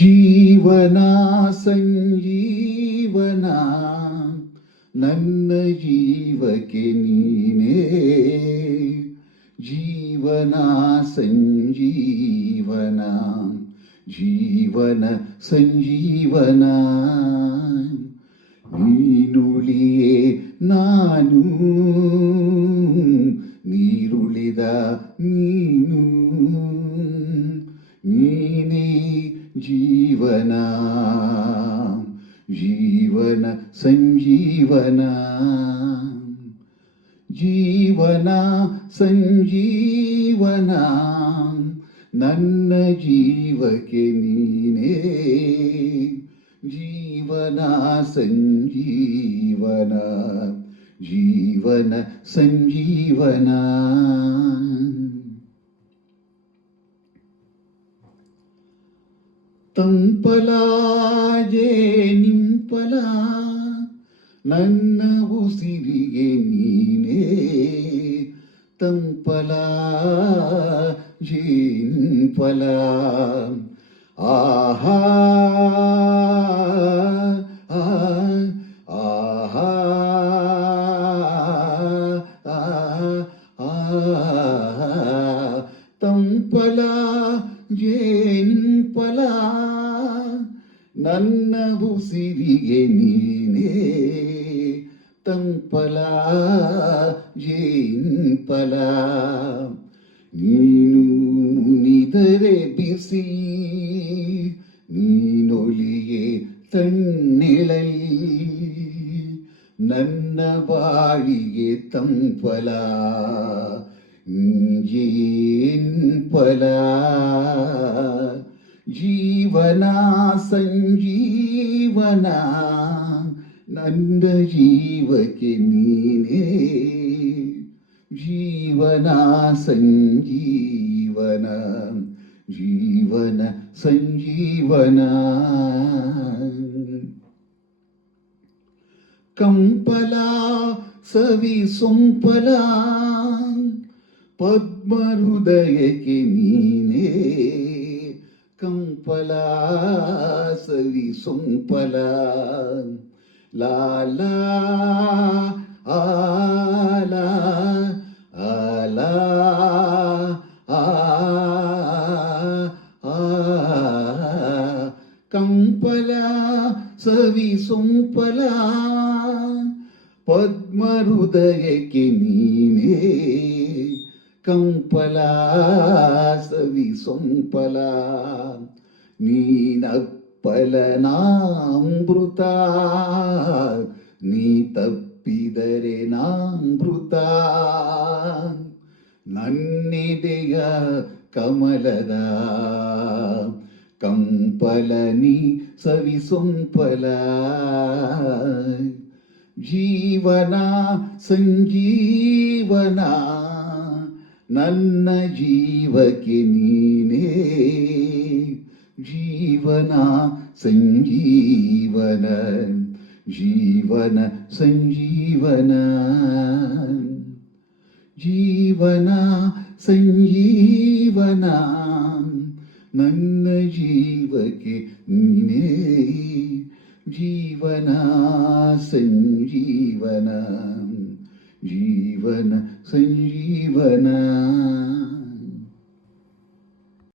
ജീവനാസീവന നന്ന ജീവകനീനെ ജീവനാസീവന ജീവന സഞ്ജീവന നീനുളിയെ നാനു നീരുളിത നീനു നീ जीवना जीवन सञ्जीवना जीवना सञ्जीवना न जीवके नीने जीवना सञ्जीवना जीवन सञ्जीवना ತಂಪಲಾಯೇ ನಿಂಪಲ ನನ್ನ ಉಸಿರಿಗೆ ನೀನೇ ತಂಪಲ ಜೇ ನಿಂಪಲ ಆಹಾ ಆಹಾ ಆ ತಂಪಲ ಜೇ பல நன்னவு சிறிய நீனே தம் பல ஏன் பல நீனு நிதரே பிசி நீனொழியே தன்னிழல் நன்ன வாழியே தம் பல ஏன் பலா சஞ்சீவனா நந்த ஜீவக்கு நீனே ஜீவனா சஞ்சீவன ஜீவன சஞ்சீவன கம்பலா சவி சொம்பலா பத்மருதயக்கு நீனே ലാ സവി സുംപല പത്മഹൃദയക്ക് നീനേ കംപല സവി സുംപലാ நீனப்பல நாம்ருதா நீ தப்பிதரே நாம்ருதா நன்னிதிக கமலதா கம்பல நீ சவிசும்பல ஜீவனா சஞ்சீவனா நன்ன ஜீவகி நீனே जीवना सञ्जीवन जीवन सञ्जीवन जीवना सञ्जीवन नङ्ग जीवके निने जीवना सञ्जीवन जीवन सञ्जीवन